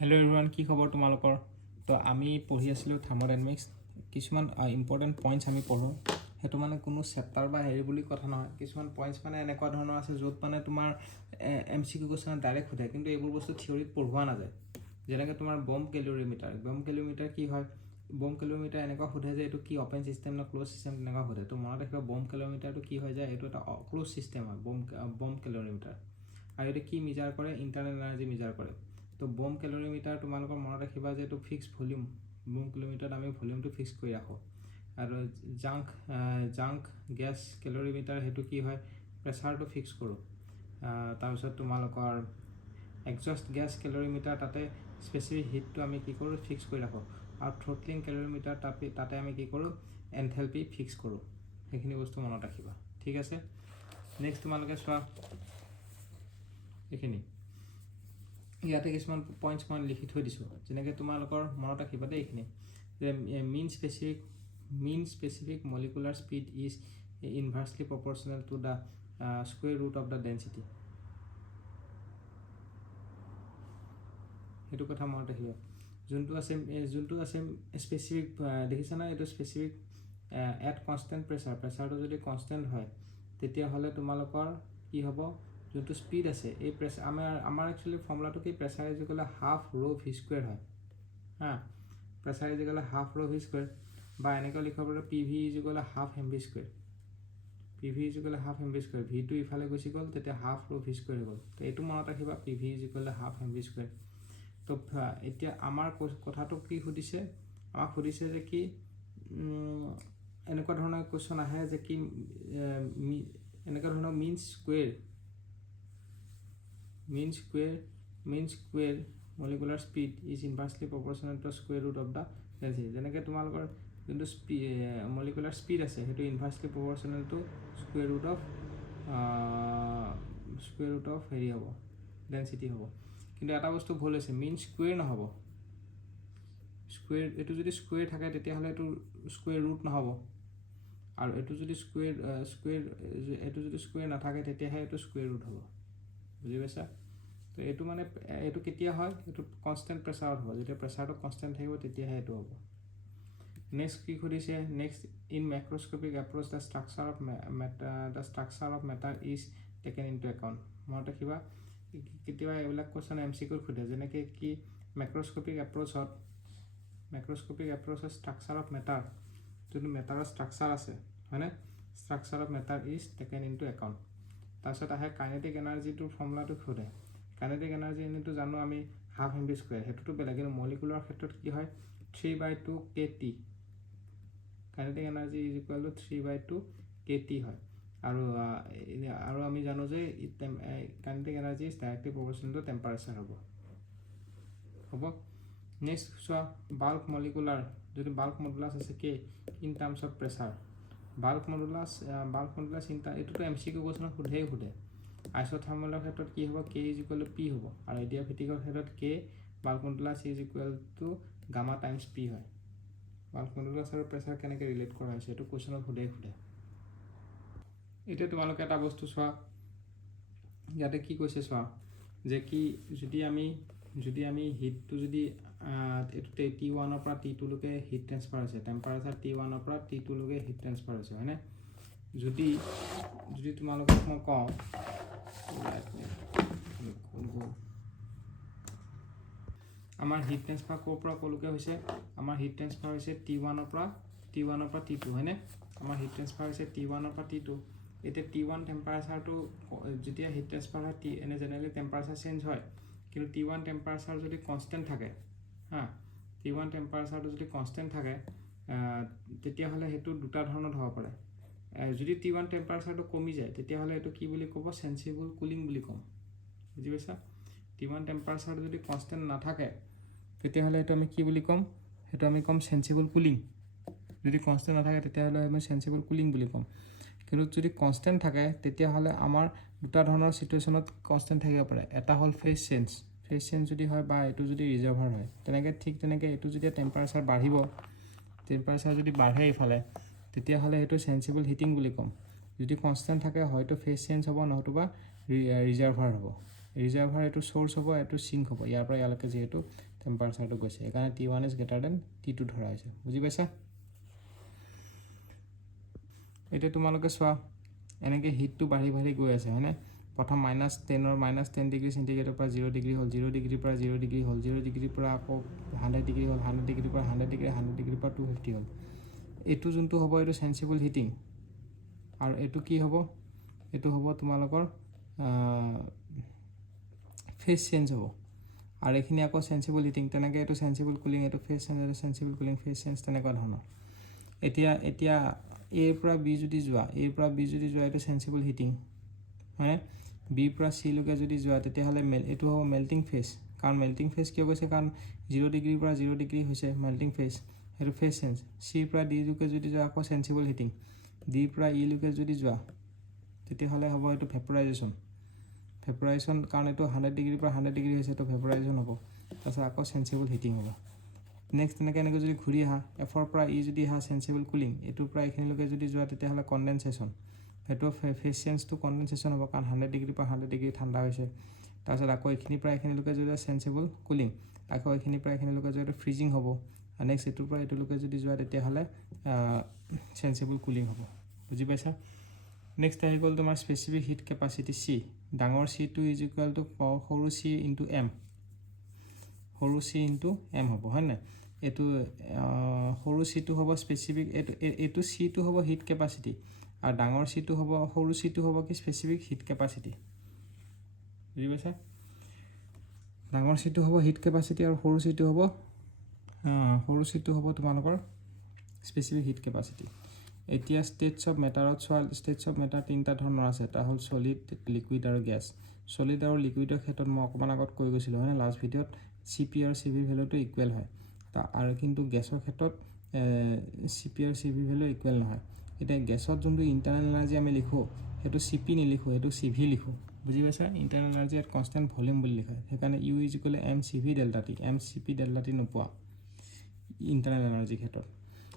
Hello' everyone, কি খবৰ তোমালোকৰ? তো আমি পঢ়ি আছিলোঁ থাৰ্মোডাইনামিক্স। কিছুমান ইম্পৰ্টেণ্ট পইণ্টছ আমি পঢ়োঁ। সেইটো মানে কোনো চেপ্টাৰ বা হেৰি বুলি কথা নহয়। কিছুমান পইণ্টছ মানে এনেকুৱা ধৰণৰ আছে য'ত মানে তোমাৰ MCQ কুৱেশ্যন ডাইৰেক্ট সোধে, কিন্তু এইবোৰ বস্তু থিয়ৰীত পঢ়োৱা নাযায়। যেনেকৈ তোমাৰ বম্ব কেলৰিমিটাৰ। বম্ব কেলৰিমিটাৰ কি হয়? বম্ব কেলৰিমিটাৰ এনেকুৱা সোধে যে এইটো কি অ'পেন চিষ্টেম নে ক্ল'জ চিষ্টেম, তেনেকুৱা সোধে। তো মনত ৰাখিবা, বম্ব কেলৰিমিটাৰটো কি হৈ যায়, এইটো এটা ক্ল'জ চিষ্টেম হয় বম্ব কেলৰিমিটাৰ। আৰু এইটো কি মেজাৰ কৰে? ইণ্টাৰনেল এনাৰ্জি মেজাৰ কৰে। তো বম্ব কেলৰিমিটাৰ তোমালোকৰ মনত ৰাখিবা যে এইটো ফিক্স ভলিউম। বম্ব কেলৰিমিটাৰত আমি ভলিউমটো ফিক্স কৰি ৰাখোঁ। আৰু জাংক গেছ কেলৰিমিটাৰ সেইটো কি হয়? প্ৰেছাৰটো ফিক্স কৰোঁ। তাৰপিছত তোমালোকৰ এক্সজষ্ট গেছ কেলৰিমিটাৰ, তাতে স্পেচিফিক হিটটো আমি কি কৰোঁ? ফিক্স কৰি ৰাখোঁ। আৰু থ্ৰটলিং কেলৰিমিটাৰ তাতে আমি কি কৰোঁ? এনথেলপি ফিক্স কৰোঁ। সেইখিনি বস্তু মনত ৰাখিবা, ঠিক আছে? নেক্সট তোমালোকে চোৱা এইখিনি। ইয়াতে কিছুমান পইণ্টছ মই লিখি থৈ দিছোঁ, যেনেকৈ তোমালোকৰ মনত ৰাখিবা দেই এইখিনি, যে mean specific molecular speed is inversely proportional to the square root of the density. সেইটো কথা মনত ৰাখিবা। যোনটো আছে স্পেচিফিক, দেখিছা না? এইটো স্পেচিফিক এট কনষ্টেণ্ট প্ৰেছাৰটো যদি কনষ্টেণ্ট হয়, তেতিয়াহ'লে তোমালোকৰ কি হ'ব? যোনটো স্পীড আছে, এই প্ৰেছাৰ আমাৰ একচুৱেলি ফৰ্মুলাটো কি? Pressure is equal half rho' V square হয়। Pressure is equal half rho' V square, বা এনেকৈ লিখিব পাৰোঁ P V is equal half M V square. P V is equal half M V square, ভিটো ইফালে গুচি গ'ল, তেতিয়া হাফ ৰ' ভি স্কুৱেৰ হৈ গ'ল। তো এইটো মনত ৰাখিবা, P V is equal half M V square. তো এতিয়া আমাৰ কথাটো কি সুধিছে? আমাক সুধিছে যে কি এনেকুৱা ধৰণৰ কুৱেশ্যন আহে যে কি এনেকুৱা ধৰণৰ mean square molecular speed is inversely proportional to square root of the density. যেনেকৈ তোমালোকৰ যোনটো মলিকুলাৰ স্পীড আছে, সেইটো inversely proportional to square root of হেৰি হ'ব, ডেঞ্চিটি হ'ব। কিন্তু এটা বস্তু ভুল হৈছে, মিন স্কুৱেৰ নহ'ব। এইটো যদি স্কুৱেৰ থাকে তেতিয়াহ'লে এইটো স্কুৱেৰ ৰুট নহ'ব, আৰু এইটো যদি স্কুৱেৰ নাথাকে তেতিয়াহে এইটো স্কুৱেৰ ৰুট হ'ব। বুজি পাইছা? তো এইটো মানে এইটো কেতিয়া হয়? এইটো কনষ্টেণ্ট প্ৰেছাৰত হ'ব। যেতিয়া প্ৰেছাৰটো কনষ্টেণ্ট থাকিব তেতিয়াহে এইটো হ'ব। নেক্সট কি সুধিছে? Next, in macroscopic approach the structure of matter is taken into account. মনত ৰাখিবা, কেতিয়াবা এইবিলাক কুৱেশ্যন MCQত সোধে, যেনেকৈ কি মেক্ৰস্কপিক এপ্ৰ'চত ষ্ট্ৰাকচাৰ অফ মেটাৰ, যোনটো মেটাৰৰ ষ্ট্ৰাকচাৰ আছে, হয়নে? Structure of matter is taken into account. তাৰপিছত আহে কাইনেটিক এনাৰ্জিটোৰ ফৰ্মুলাটো সোধে। কাইনেটিক এনাৰ্জি এনেতো জানো আমি হাফ এম ভি স্কুৱেৰ, সেইটোতো বেলেগ। কিন্তু মলিকুলাৰ ক্ষেত্ৰত কি হয়? 3/2 kT। Kinetic energy is equal to 3/2 kT হয়। আৰু আমি জানো যে kinetic energy is directly proportional to temperature হ'ব। নেক্সট চোৱা, বাল্ক মলিকুলাৰ, যদি বাল্ক মডুলাছ আছে K in terms of pressure. Bulk modulus এইটোতো MCQ কুৱেশ্যনত সোধে। আইচোথাৰ্মেলৰ ক্ষেত্ৰত কি হ'ব? K is equal to P হ'ব। আৰু ইডিয়াফেটিকৰ ক্ষেত্ৰত K bulk modulus is equal to gamma times P হয়। বাল্ক মডুলাছ আৰু প্ৰেছাৰ কেনেকৈ ৰিলেট কৰা হৈছে, এইটো কুৱেশ্যনত সোধে। এতিয়া তোমালোকে এটা বস্তু চোৱা, ইয়াতে কি কৈছে চোৱা, যে কি যদি আমি হিটটো যদি এইটো T1 পৰা T2 লৈকে হিট ট্ৰেন্সফাৰ হৈছে, টেম্পাৰেচাৰ T1 পৰা T2 লৈকে হিট ট্ৰেন্সফাৰ হৈছে, হয়নে? যদি তোমালোকক মই কওঁ, আমাৰ হিট ট্ৰেন্সফাৰ ক'ৰ পৰা ক'লৈকে হৈছে? আমাৰ হিট ট্ৰেন্সফাৰ হৈছে T1 পৰা T2, হয়নে? আমাৰ হিট ট্ৰেন্সফাৰ হৈছে T1 পৰা T2। এতিয়া T1 টেম্পাৰেচাৰটো যেতিয়া হিট ট্ৰেন্সফাৰ হয়, এনে জেনেৰেলি টেম্পাৰেচাৰ চেঞ্জ হয়, কিন্তু T1 টেম্পাৰেচাৰ যদি কনষ্টেণ্ট থাকে, T1 টেম্পাৰেচাৰটো যদি কনষ্টেণ্ট থাকে, তেতিয়াহ'লে সেইটো দুটা ধৰণত হ'ব পাৰে। যদি T1 টেম্পাৰেচাৰটো কমি যায়, তেতিয়াহ'লে এইটো কি বুলি ক'ব? চেন্সিবল কুলিং বুলি ক'ম। বুজি পাইছা? T1 টেম্পাৰেচাৰটো যদি কনষ্টেণ্ট নাথাকে, তেতিয়াহ'লে এইটো আমি কি বুলি ক'ম? সেইটো আমি ক'ম চেন্সিবল কুলিং। যদি কনষ্টেণ্ট নাথাকে তেতিয়াহ'লে আমি চেন্সিবল কুলিং বুলি ক'ম। কিন্তু যদি কনষ্টেণ্ট থাকে, তেতিয়াহ'লে আমাৰ দুটা ধৰণৰ চিটুৱেশ্যনত কনষ্টেণ্ট থাকিব পাৰে। এটা হ'ল ফেজ চেঞ্জ যদি হয়, বা এইটো যদি ৰিজাৰ্ভাৰ হয়। ঠিক তেনেকৈ এইটো যেতিয়া টেম্পাৰেচাৰ যদি বাঢ়ে ইফালে, তেতিয়াহ'লে সেইটো চেন্সিবল হিটিং বুলি ক'ম। যদি কনষ্টেণ্ট থাকে, হয়তো ফেজ চেঞ্জ হ'ব, নহয়তো বা ৰিজাৰ্ভাৰ হ'ব। ৰিজাৰ্ভাৰ এইটো চ'ৰ্চ হ'ব, এইটো চিংক হ'ব, ইয়াৰ পৰা ইয়ালৈকে যিহেতু টেম্পাৰেচাৰটো গৈছে, সেইকাৰণে T1 is greater than T2 ধৰা হৈছে। বুজি পাইছা? এতিয়া তোমালোকে চোৱা এনেকৈ হিটটো বাঢ়ি গৈ আছে হয়নে? প্ৰথম -10 ডিগ্ৰী চেণ্টিগ্ৰেডৰ পৰা 0 ডিগ্ৰী হ'ল, 0 ডিগ্ৰীৰ পৰা 0 ডিগ্ৰী হ'ল, 0 ডিগ্ৰীৰ পৰা আকৌ 100 ডিগ্ৰী হ'ল, 100 ডিগ্ৰীৰ পৰা 100 ডিগ্ৰী, 100 ডিগ্ৰীৰ পৰা 250 হ'ল। এইটো যোনটো হ'ব এইটো চেন্সিবল হিটিং, আৰু এইটো কি হ'ব? এইটো হ'ব তোমালোকৰ ফেজ চেঞ্জ হ'ব, আৰু এইখিনি আকৌ চেন্সিবল হিটিং, তেনেকৈ এইটো চেন্সিবল কুলিং, এইটো ফেজ চেঞ্জ, এইটো চেন্সিবল কুলিং, ফেজ চেঞ্জ, তেনেকুৱা ধৰণৰ। এতিয়া এৰ পৰা বি যদি যোৱা, এইটো চেন্সিবল হিটিং হয়নে? বিৰ পৰা চিলৈকে যদি যোৱা তেতিয়াহ'লে এইটো হ'ব মেল্টিং ফেজ, কাৰণ মেল্টিং ফেজ কিয় কৈছে? কাৰণ 0 ডিগ্ৰীৰ পৰা 0 ডিগ্ৰী হৈছে মেল্টিং ফেজ, সেইটো ফেজ চেঞ্জ। চিৰ পৰা ডিলৈকে যদি যোৱা আকৌ চেন্সিবল হিটিং, ডিৰ পৰা ইলৈকে যদি যোৱা তেতিয়াহ'লে হ'ব এইটো ভেপৰাইজেশ্যন, কাৰণ এইটো 100 ডিগ্ৰীৰ পৰা 100 ডিগ্ৰী হৈছে, এইটো ভেপৰাইজেশ্যন হ'ব, তাৰপিছত আকৌ চেন্সিবল হিটিং হ'ব। নেক্সট এনেকৈ যদি ঘূৰি আহা, এফৰ পৰা ই যদি আহা চেন্সিবল কুলিং, এইটোৰ পৰা এইখিনিলৈকে যদি যোৱা তেতিয়াহ'লে কণ্ডেনচেশ্যন, সেইটো ফেজ চেঞ্জটো কণ্ডেনচেশ্যন হ'ব, কাৰণ 100 ডিগ্ৰীৰ পৰা 100 ডিগ্ৰী ঠাণ্ডা হৈছে। তাৰপিছত আকৌ এইখিনিৰ পৰা এইখিনিলৈকে যদি চেন্সিবল কুলিং, আকৌ এইখিনিৰ পৰা এইখিনিলৈকে যদি ফ্ৰিজিং হ'ব, আৰু নেক্সট এইটোৰ পৰা এইটোলৈকে যদি যোৱা তেতিয়াহ'লে চেন্সিবল কুলিং হ'ব। বুজি পাইছা? নেক্সট আহি গ'ল তোমাৰ স্পেচিফিক হিট কেপাচিটি চি, ডাঙৰ চিটো ইজ ইকুৱেল টু সৰু চি ইনটু এম, সৰু চি ইনটু এম হ'ব হয় নাই? এইটো সৰু চিটো হ'ব স্পেচিফিক, এইটো চিটো হ'ব হিট কেপাচিটি, আৰু ডাঙৰ চিটো হ'ব, সৰু চিটো হ'ব কি স্পেচিফিক হিট কেপাচিটি। বুজি পাইছা? ডাঙৰ চিটো হ'ব হিট কেপাচিটি, আৰু সৰু চিটো হ'ব তোমালোকৰ স্পেচিফিক হিট কেপাচিটি। এতিয়া ষ্টেটছ অফ মেটাৰত চোৱা, ষ্টেটছ অফ মেটাৰ তিনিটা ধৰণৰ আছে, এটা হ'ল চলিড, লিকুইড আৰু গেছ। চলিড আৰু লিকুইডৰ ক্ষেত্ৰত মই অকণমান আগত কৈ গৈছিলোঁ হয় লাষ্ট ভিডিঅ'ত, CP আৰু CV ভেলুটো ইকুৱেল হয়, আৰু কিন্তু গেছৰ ক্ষেত্ৰত CP আৰু CV ভেলু ইকুৱেল নহয়। এতিয়া গেছত যোনটো ইণ্টাৰনেল এনাৰ্জি আমি লিখোঁ, সেইটো CP নিলিখোঁ, সেইটো CV লিখোঁ। বুজি পাইছা? Internal energy at constant volume বুলি লিখা, সেইকাৰণে U is equal MC delta T, MCP delta T নোপোৱা ইণ্টাৰনেল এনাৰ্জিৰ ক্ষেত্ৰত।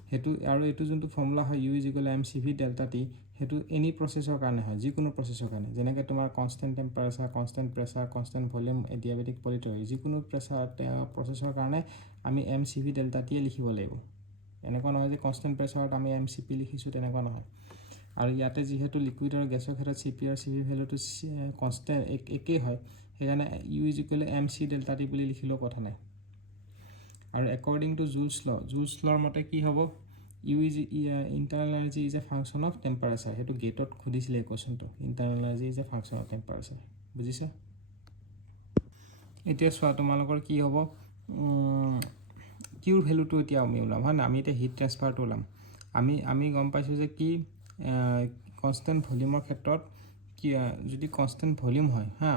সেইটো আৰু এইটো যোনটো ফৰ্মুলা হয় U is equal MCV delta T, সেইটো এনি প্ৰচেছৰ কাৰণে হয়, যিকোনো প্ৰচেছৰ কাৰণে, যেনেকৈ তোমাৰ constant temperature, constant pressure, constant volume, adiabatic polytropic, যিকোনো প্ৰচেছৰ কাৰণে আমি MCV ডেল্টা টিয়ে লিখিব লাগিব। এনেকুৱা নহয় যে কনষ্টেণ্ট প্ৰেছাৰত আমি MCP লিখিছোঁ, তেনেকুৱা নহয়। আৰু ইয়াতে যিহেতু লিকুইড আৰু গেছৰ ক্ষেত্ৰত CP আৰু CV ভেলুটো কনষ্টেণ্ট একেই হয়, সেইকাৰণে U is equal MC delta T বুলি লিখিলেও কথা নাই। আৰু একৰ্ডিং টু জুলছ লৰ মতে কি হ'ব? U is internal energy is a function of temperature, সেইটো গেটত সুধিছিলে এই কুৱেশ্যনটো, internal energy is a function of temperature. বুজিছা? এতিয়া চোৱা তোমালোকৰ কি হ'ব, কিউৰ ভেলুটো এতিয়া আমি ওলাম হয় না? আমি এতিয়া হিট ট্ৰেন্সফাৰটো ওলাম। আমি গম পাইছোঁ যে কি কনষ্টেণ্ট ভলিউমৰ ক্ষেত্ৰত কি, যদি কনষ্টেণ্ট ভলিউম হয় হা,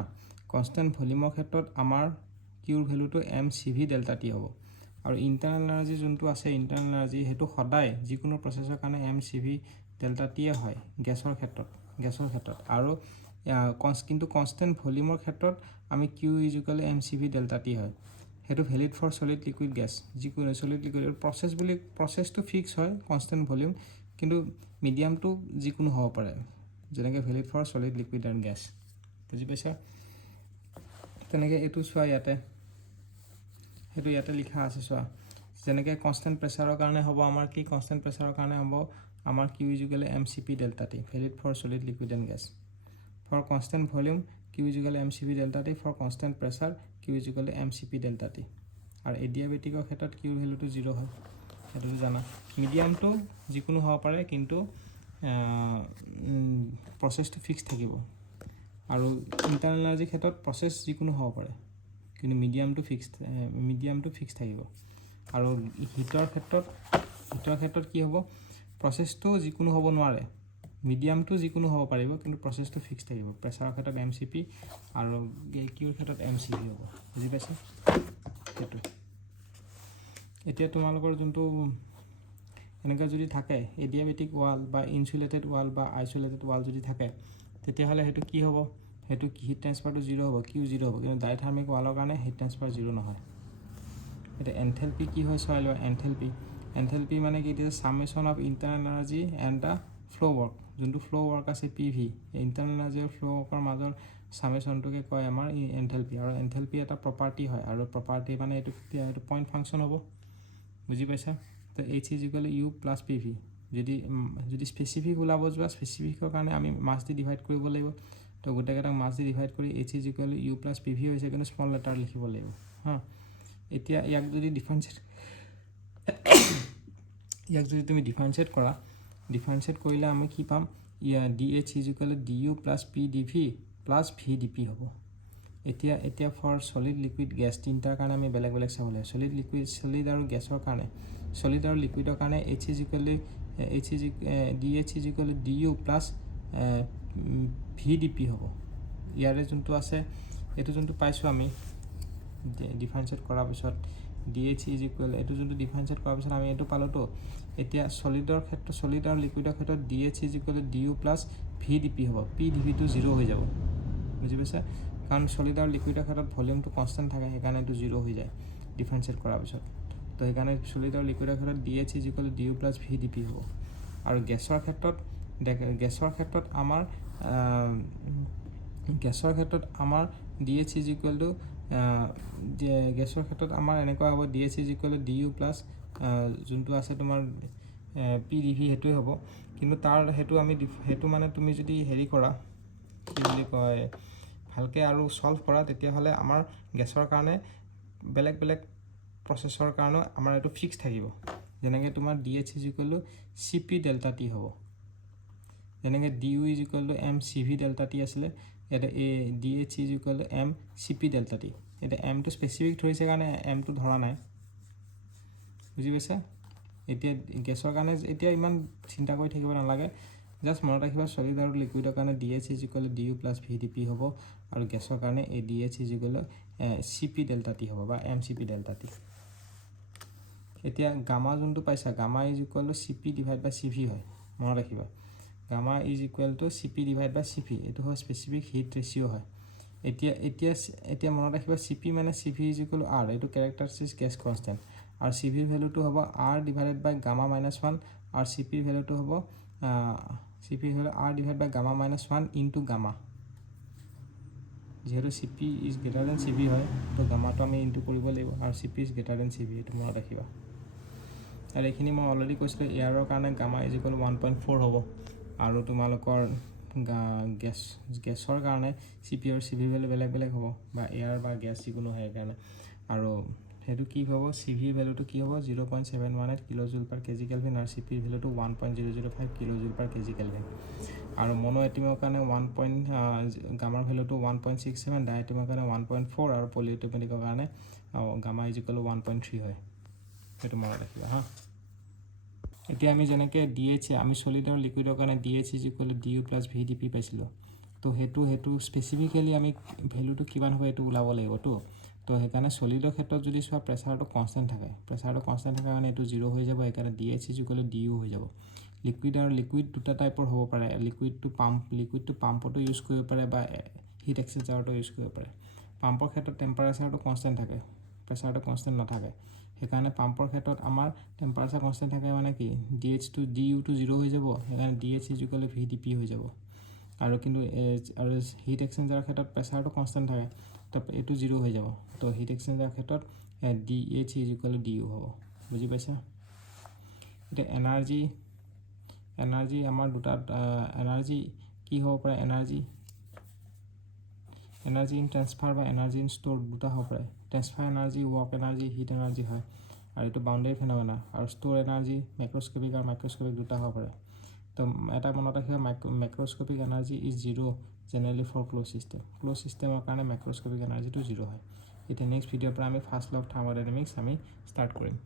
কনষ্টেণ্ট ভলিউমৰ ক্ষেত্ৰত আমাৰ কিউৰ ভেলুটো MCV ডেল্টা টি হ'ব। আৰু ইণ্টাৰনেল এনাৰ্জি যোনটো আছে, ইণ্টাৰনেল এনাৰ্জি সেইটো সদায় যিকোনো প্ৰচেছৰ কাৰণে MCV ডেল্টা টিয়ে হয় গেছৰ ক্ষেত্ৰত। আৰু কিন্তু কনষ্টেণ্ট ভলিউমৰ ক্ষেত্ৰত আমি Q is equal MCV delta T হয়। সেইটো valid for solid, liquid, gas, যিকোনো চলিড, লিকুইড প্ৰচেছটো ফিক্স হয় কনষ্টেণ্ট ভলিউম, কিন্তু মিডিয়ামটো যিকোনো হ'ব পাৰে, যেনেকৈ valid for solid, liquid and gas. বুজি পাইছা? তেনেকৈ এইটো চোৱা সেইটো ইয়াতে লিখা আছে চোৱা, যেনেকৈ কনষ্টেণ্ট প্ৰেছাৰৰ কাৰণে হ'ব আমাৰ কি, কনষ্টেণ্ট প্ৰেছাৰৰ কাৰণে হ'ব আমাৰ Q is equal MCP delta T, valid for solid, liquid and gas. For constant volume Q is equal MCP delta T, for constant pressure Q is equal MCP delta T. আৰু এডিয়াবেটিকৰ ক্ষেত্ৰত কিউৰ ভেলুটো 0 হয়, সেইটোতো জানা। মিডিয়ামটো যিকোনো হ'ব পাৰে, কিন্তু প্ৰচেছটো ফিক্স থাকিব। আৰু ইণ্টাৰনেল এনাৰ্জিৰ ক্ষেত্ৰত প্ৰচেছ যিকোনো হ'ব পাৰে, কিন্তু মিডিয়ামটো ফিক্স থাকিব। আৰু হিটৰ ক্ষেত্ৰত কি হ'ব, প্ৰচেছটো যিকোনো হ'ব নোৱাৰে, মিডিয়ামটো যিকোনো হ'ব পাৰিব, কিন্তু প্ৰচেছটো ফিক্স থাকিব। প্ৰেছাৰৰ ক্ষেত্ৰত MCP আৰু কিউৰ ক্ষেত্ৰত MCV হ'ব। বুজি পাইছে? সেইটো এতিয়া তোমালোকৰ যোনটো এনেকৈ যদি থাকে এডিয়াবেটিক ৱাল বা ইনচুলেটেড ৱাল বা আইচলেটেড ৱাল যদি থাকে, তেতিয়াহ'লে সেইটো কি হ'ব, সেইটো হিট ট্ৰেন্সফাৰটো 0 হ'ব, কিউ 0 হ'ব। কিন্তু ডাইথাৰ্মিক ৱালৰ কাৰণে হিট ট্ৰেন্সফাৰ 0 নহয়। এতিয়া এনথেলপি কি হয় চাই লোৱা। এনথেলপি মানে কি, এতিয়া summation of internal energy and the flow' work, যোনটো ফ্ল' ৱৰ্ক আছে PV ইণ্টাৰনেল এনাৰ্জি আৰু ফ্ল' ৱৰ্কৰ মাজৰ সামেশ্যনটোকে কয় আমাৰ এনথেলপি আৰু এনথেলপি এটা প্ৰপাৰ্টি হয় আৰু প্ৰপাৰ্টি মানে এইটো পইণ্ট ফাংচন হ'ব বুজি পাইছা তো H = U + PV যদি স্পেচিফিক ওলাব যোৱা স্পেচিফিকৰ কাৰণে আমি মাছ দি ডিভাইড কৰিব লাগিব তো গোটেইকেইটাক মাছ দি ডিভাইড কৰি H = U + PV হৈছে কিন্তু স্মল লেটাৰ লিখিব লাগিব হা এতিয়া ইয়াক যদি তুমি ডিফাৰেঞ্চিয়েট কৰা ডিফাৰেঞ্চিয়েট কৰিলে আমি কি পাম DH = DU + PdV + VdP হ'ব এতিয়া ফৰ সলিড লিকুইড গেছ তিনিটাৰ কাৰণে আমি বেলেগ বেলেগ চাব লাগিব সলিড লিকুইড সলিড আৰু গেছৰ কাৰণে সলিড আৰু লিকুইডৰ কাৰণে DH = DU + VdP হ'ব ইয়াৰে যোনটো আছে এইটো যোনটো পাইছোঁ আমি ডিফাৰেঞ্চিয়েট কৰাৰ পিছত DH = এইটো যোনটো ডিফাৰেঞ্চিয়েট কৰাৰ পিছত আমি এইটো পালোঁতো এতিয়া সলিডৰ ক্ষেত্ৰত সলিড আৰু লিকুইডৰ ক্ষেত্ৰত DH = DU + VdP হ'ব PdVটো 0 হৈ যাব বুজি পাইছা কাৰণ সলিড আৰু লিকুইডৰ ক্ষেত্ৰত ভলিউমটো কনষ্টেণ্ট থাকে সেইকাৰণে এইটো 0 হৈ যায় ডিফাৰেঞ্চিয়েট কৰাৰ পিছত তো সেইকাৰণে সলিড আৰু লিকুইডৰ ক্ষেত্ৰত DH = DU + VdP হ'ব আৰু গেছৰ ক্ষেত্ৰত আমাৰ DH = গেছৰ ক্ষেত্ৰত আমাৰ এনেকুৱা হ'ব DH = DU + যোনটো আছে তোমাৰ PdV সেইটোৱে হ'ব কিন্তু তাৰ সেইটো মানে তুমি যদি হেৰি কৰা কি বুলি কয় ভালকৈ আৰু সলভ কৰা তেতিয়াহ'লে আমাৰ গেছৰ কাৰণে বেলেগ বেলেগ প্ৰচেছৰ কাৰণে আমাৰ এইটো ফিক্স থাকিব যেনেকৈ তোমাৰ DH = CP ΔT হ'ব যেনেকৈ DU = mCV ΔT আছিলে এটা DH = mCP ΔT এটা mটো স্পেচিফিক ধৰিছে কাৰণে mটো ধৰা নাই বুজি পাইছা এতিয়া গেছৰ কাৰণে এতিয়া ইমান চিন্তা কৰি থাকিব নালাগে জাষ্ট মনত ৰাখিবা সলিড আৰু লিকুইডৰ কাৰণে DH = DU + VdP হ'ব আৰু গেছৰ কাৰণে এই DH = CP ΔT হ'ব বা mCP ΔT এতিয়া গামা যোনটো পাইছা গামা = CP / CV হয় মনত ৰাখিবা গামা = CP / CV এইটো হয় স্পেচিফিক হিট ৰেচিঅ' হয় এতিয়া মনত ৰাখিবা CP মানে CV = R এইটো কেৰেক্টাৰিষ্টিক গেছ কনষ্টেণ্ট আৰু CV ভেলুটো হ'ব R / gamma-1 আৰু CP ভেলুটো হ'ব R / gamma-1 ইনটু গামা যেহেতু CP > CV হয় তো গামাটো আমি ইনটু কৰিব লাগিব আৰু CP > CV এইটো মনত ৰাখিবা আৰু এইখিনি মই অলৰেডি কৈছিলোঁ এয়াৰৰ কাৰণে গামা = 1.4 হ'ব আৰু তোমালোকৰ গেছৰ কাৰণে CP আৰু CV ভেলু বেলেগ বেলেগ হ'ব বা এয়াৰ বা গেছ যিকোনো হয় সেইকাৰণে আৰু সেইটো কি হ'ব CV ভেলুটো কি হ'ব 0.718 kJ/kg আৰু CP ভেলুটো 1.005 kJ/kg আৰু মনো এটমৰ কাৰণে গামাৰ ভেলুটো 1.67 ডাই এটমৰ কাৰণে 1.4 আৰু পলি এটমেটিকৰ কাৰণে গামা = 1.3 হয় সেইটো মনত ৰাখিবা হা এতিয়া আমি যেনেকৈ DH আমি সলিড আৰু লিকুইডৰ কাৰণে DH = DU + VdP পাইছিলোঁ তো সেইটো স্পেচিফিকেলি আমি ভেলুটো কিমান হ'ব এইটো ওলাব লাগিবতো তো সেইকাৰণে সলিডৰ ক্ষেত্ৰত যদি চোৱা প্ৰেছাৰটো কনষ্টেণ্ট থাকে কাৰণে এইটো 0 হৈ যাব সেইকাৰণে DH = DU হৈ যাব লিকুইড দুটা টাইপৰ হ'ব পাৰে লিকুইডটো পাম্পতো ইউজ কৰিব পাৰে বা হিট এক্সচেঞ্জাৰতো ইউজ কৰিব পাৰে পাম্পৰ ক্ষেত্ৰত টেম্পাৰেচাৰটো কনষ্টেণ্ট থাকে প্ৰেছাৰটো কনষ্টেণ্ট নাথাকে সেইকাৰণে পাম্পৰ ক্ষেত্ৰত আমাৰ টেম্পাৰেচাৰ কনষ্টেণ্ট থাকে মানে কি DU টো 0 হৈ যাব সেইকাৰণে DH = VdP হৈ যাব আৰু কিন্তু হিট এক্সচেঞ্জাৰৰ ক্ষেত্ৰত প্ৰেছাৰটো কনষ্টেণ্ট থাকে তো এইটো 0 হৈ যাব তো হিট এক্সচেঞ্জাৰৰ ক্ষেত্ৰত DH = DU হ'ব বুজি পাইছা এতিয়া এনাৰ্জি আমাৰ দুটা এনাৰ্জি কি হ'ব পাৰে এনাৰ্জি ইন ট্ৰান্সফাৰ বা এনাৰ্জি ইন ষ্ট'ৰ দুটা হ'ব পাৰে transfer energy work energy heat energy হয় আৰু এইটো বাউণ্ডেৰী ফেনমেনা আৰু ষ্ট'ৰ এনাৰ্জি মেক্ৰস্কোপিক আৰু মাইক্ৰস্কোপিক দুটা হ'ব পাৰে তো এটা মনত ৰাখিবা macroscopic energy is 0 generally for close ছিষ্টেমৰ কাৰণে মেক্ৰস্কোপিক এনাৰ্জিটো 0 হয় এতিয়া নেক্সট ভিডিঅ'ৰ পৰা আমি ফাৰ্ষ্ট ল অফ থাৰ্মোডাইনামিক্স আমি ষ্টাৰ্ট কৰিম